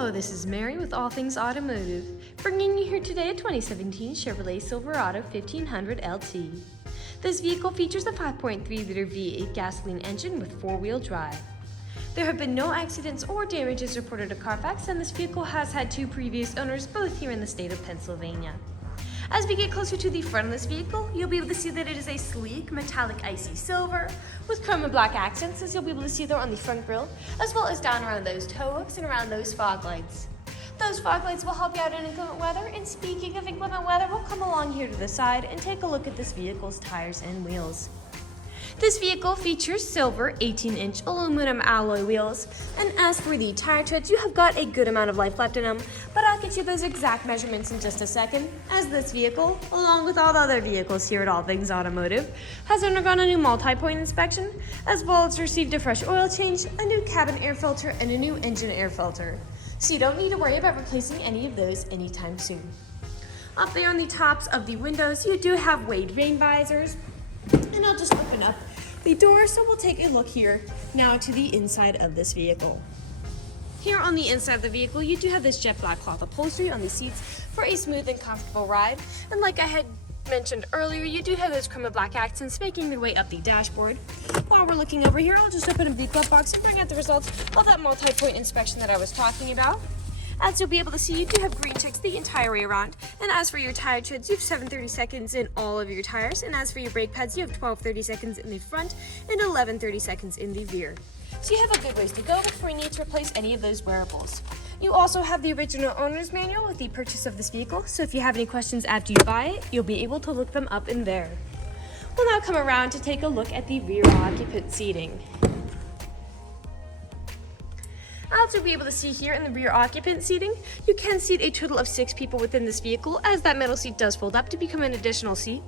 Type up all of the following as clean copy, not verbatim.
Hello, this is Mary with All Things Automotive, bringing you here today a 2017 Chevrolet Silverado 1500 LT. This vehicle features a 5.3-liter V8 gasoline engine with four-wheel drive. There have been no accidents or damages reported to CARFAX, and this vehicle has had two previous owners, both here in the state of Pennsylvania. As we get closer to the front of this vehicle, you'll be able to see that it is a sleek, metallic icy silver with chrome and black accents, as you'll be able to see there on the front grille, as well as down around those tow hooks and around those fog lights. Those fog lights will help you out in inclement weather, and speaking of inclement weather, we'll come along here to the side and take a look at this vehicle's tires and wheels. This vehicle features silver 18-inch aluminum alloy wheels, and as for the tire treads, you have got a good amount of life left in them, but I'll get you those exact measurements in just a second, as this vehicle, along with all the other vehicles here at All Things Automotive, has undergone a new multi-point inspection, as well as received a fresh oil change, a new cabin air filter, and a new engine air filter. So you don't need to worry about replacing any of those anytime soon. Up there on the tops of the windows, you do have weighted rain visors, and I'll just open up the door, so we'll take a look here now to the inside of this vehicle. Here on the inside of the vehicle, you do have this jet black cloth upholstery on the seats for a smooth and comfortable ride. And like I had mentioned earlier, you do have those chrome and black accents making their way up the dashboard. While we're looking over here, I'll just open up the glove box and bring out the results of that multi-point inspection that I was talking about. As you'll be able to see, you do have green checks the entire way around. And as for your tire treads, you have 7 30-seconds in all of your tires. And as for your brake pads, you have 12 30-seconds in the front and 11 30-seconds in the rear. So you have a good ways to go before you need to replace any of those wearables. You also have the original owner's manual with the purchase of this vehicle. So if you have any questions after you buy it, you'll be able to look them up in there. We'll now come around to take a look at the rear occupant seating. As you'll be able to see here in the rear occupant seating, you can seat a total of 6 people within this vehicle, as that middle seat does fold up to become an additional seat.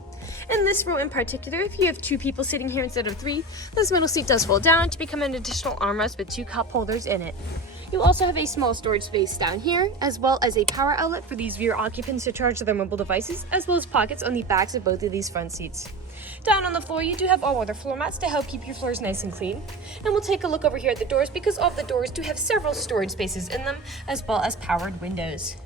In this row in particular, if you have 2 people sitting here instead of 3, this middle seat does fold down to become an additional armrest with 2 cup holders in it. You also have a small storage space down here, as well as a power outlet for these rear occupants to charge their mobile devices, as well as pockets on the backs of both of these front seats. Down on the floor, you do have all-weather floor mats to help keep your floors nice and clean. And we'll take a look over here at the doors, because all of the doors do have several storage spaces in them, as well as powered windows.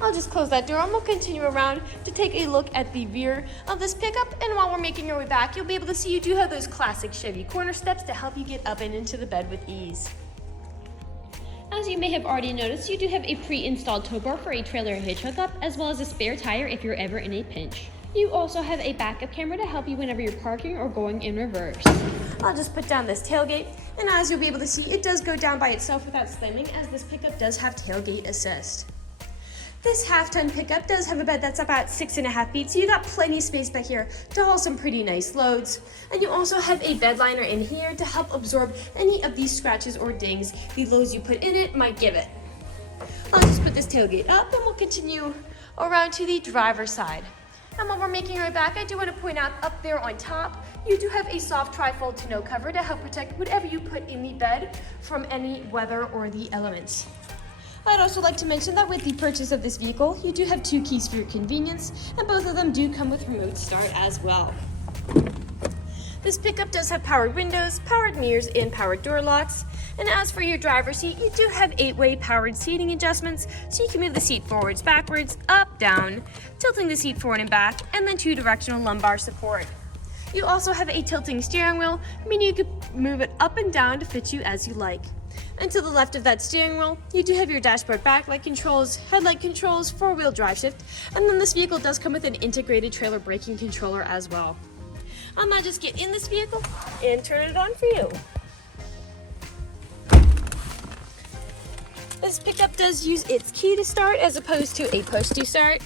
I'll just close that door and we'll continue around to take a look at the rear of this pickup. And while we're making our way back, you'll be able to see you do have those classic Chevy corner steps to help you get up and into the bed with ease. As you may have already noticed, you do have a pre-installed tow bar for a trailer hitch hookup, as well as a spare tire if you're ever in a pinch. You also have a backup camera to help you whenever you're parking or going in reverse. I'll just put down this tailgate, and as you'll be able to see, it does go down by itself without slamming, as this pickup does have tailgate assist. This half-ton pickup does have a bed that's about 6.5 feet, so you got plenty of space back here to haul some pretty nice loads. And you also have a bedliner in here to help absorb any of these scratches or dings the loads you put in it might give it. I'll just put this tailgate up, and we'll continue around to the driver's side. And while we're making our way back, I do want to point out up there on top, you do have a soft tri-fold tonneau cover to help protect whatever you put in the bed from any weather or the elements. I'd also like to mention that with the purchase of this vehicle, you do have 2 keys for your convenience, and both of them do come with remote start as well. This pickup does have powered windows, powered mirrors, and powered door locks. And as for your driver's seat, you do have 8-way powered seating adjustments, so you can move the seat forwards, backwards, up, down, tilting the seat forward and back, and then 2-directional lumbar support. You also have a tilting steering wheel, meaning you can move it up and down to fit you as you like. And to the left of that steering wheel, you do have your dashboard backlight controls, headlight controls, 4-wheel drive shift, and then this vehicle does come with an integrated trailer braking controller as well. I'll now just get in this vehicle and turn it on for you. This pickup does use its key to start as opposed to a push to start.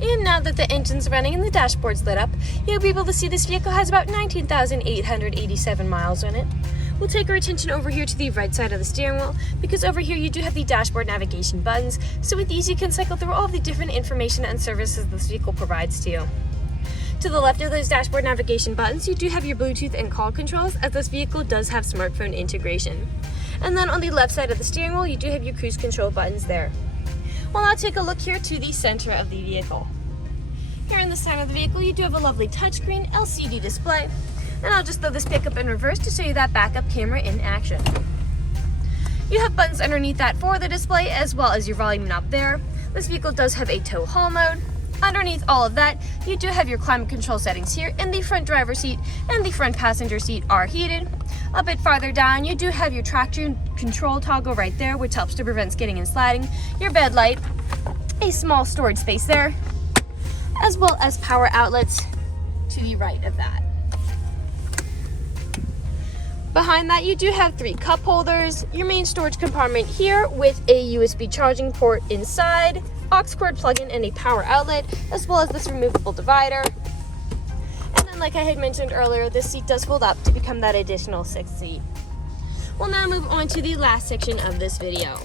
And now that the engine's running and the dashboard's lit up, you'll be able to see this vehicle has about 19,887 miles on it. We'll take our attention over here to the right side of the steering wheel, because over here you do have the dashboard navigation buttons, so with these you can cycle through all of the different information and services this vehicle provides to you. To the left of those dashboard navigation buttons, you do have your Bluetooth and call controls, as this vehicle does have smartphone integration. And then on the left side of the steering wheel, you do have your cruise control buttons there. Well, now take a look here to the center of the vehicle. Here on the side of the vehicle, you do have a lovely touchscreen LCD display. And I'll just throw this pickup in reverse to show you that backup camera in action. You have buttons underneath that for the display, as well as your volume knob there. This vehicle does have a tow haul mode. Underneath all of that, you do have your climate control settings here, and the front driver's seat and the front passenger seat are heated. A bit farther down, you do have your traction control toggle right there, which helps to prevent skidding and sliding, your bed light, a small storage space there, as well as power outlets to the right of that. Behind that, you do have 3 cup holders, your main storage compartment here with a USB charging port inside, aux cord plug-in and a power outlet, as well as this removable divider. And then, like I had mentioned earlier, this seat does fold up to become that additional 6th seat. We'll now move on to the last section of this video.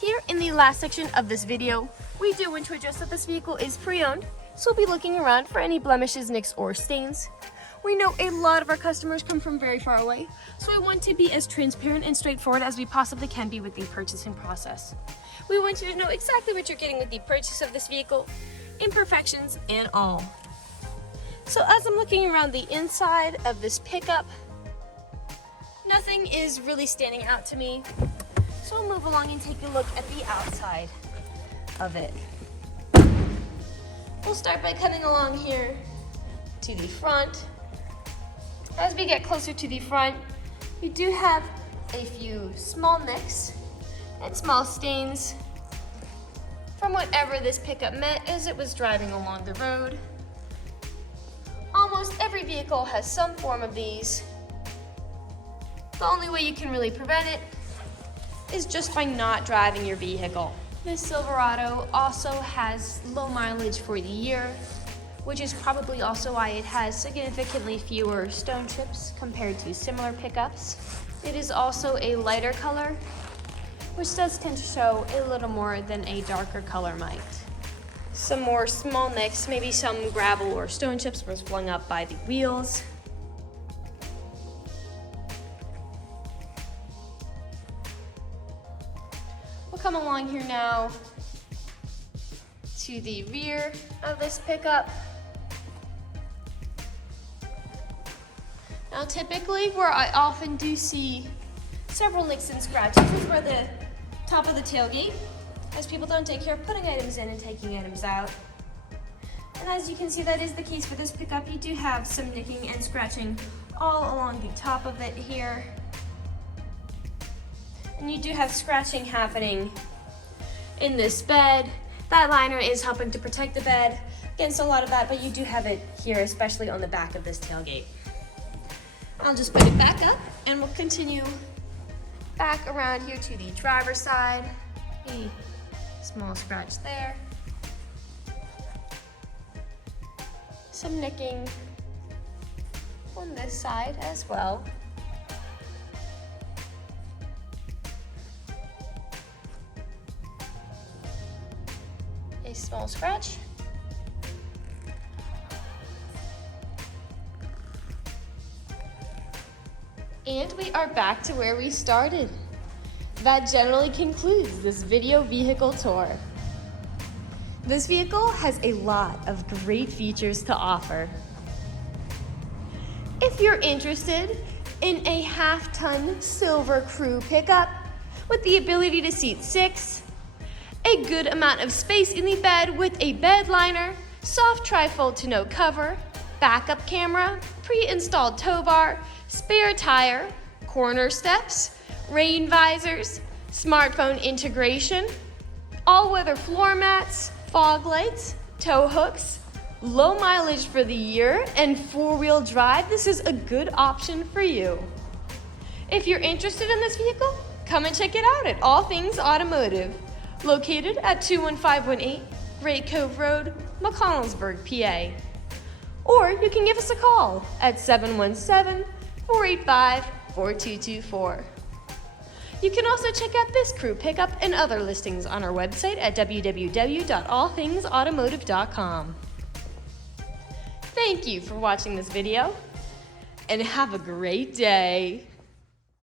Here in the last section of this video, we do want to address that this vehicle is pre-owned, so we'll be looking around for any blemishes, nicks, or stains. We know a lot of our customers come from very far away, so we want to be as transparent and straightforward as we possibly can be with the purchasing process. We want you to know exactly what you're getting with the purchase of this vehicle, imperfections and all. So as I'm looking around the inside of this pickup, nothing is really standing out to me. So we'll move along and take a look at the outside of it. We'll start by coming along here to the front. As we get closer to the front, we do have a few small nicks and small stains from whatever this pickup met as it was driving along the road. Almost every vehicle has some form of these. The only way you can really prevent it is just by not driving your vehicle. This Silverado also has low mileage for the year, which is probably also why it has significantly fewer stone chips compared to similar pickups. It is also a lighter color, which does tend to show a little more than a darker color might. Some more small nicks, maybe some gravel or stone chips was flung up by the wheels. We'll come along here now to the rear of this pickup. Now typically where I often do see several nicks and scratches is where the top of the tailgate, as people don't take care of putting items in and taking items out. And as you can see, that is the case for this pickup. You do have some nicking and scratching all along the top of it here. And you do have scratching happening in this bed. That liner is helping to protect the bed against a lot of that, but you do have it here, especially on the back of this tailgate. I'll just put it back up and we'll continue back around here to the driver's side. A small scratch there. Some nicking on this side as well. A small scratch. And we are back to where we started. That generally concludes this video vehicle tour. This vehicle has a lot of great features to offer. If you're interested in a half-ton silver crew pickup with the ability to seat 6, a good amount of space in the bed with a bed liner, soft trifold tonneau cover, backup camera, pre-installed tow bar, spare tire, corner steps, rain visors, smartphone integration, all-weather floor mats, fog lights, tow hooks, low mileage for the year, and 4-wheel drive, this is a good option for you. If you're interested in this vehicle, come and check it out at All Things Automotive, located at 21518 Great Cove Road, McConnellsburg, PA. Or you can give us a call at 717-485-4224. You can also check out this crew pickup and other listings on our website at www.allthingsautomotive.com. Thank you for watching this video, and have a great day.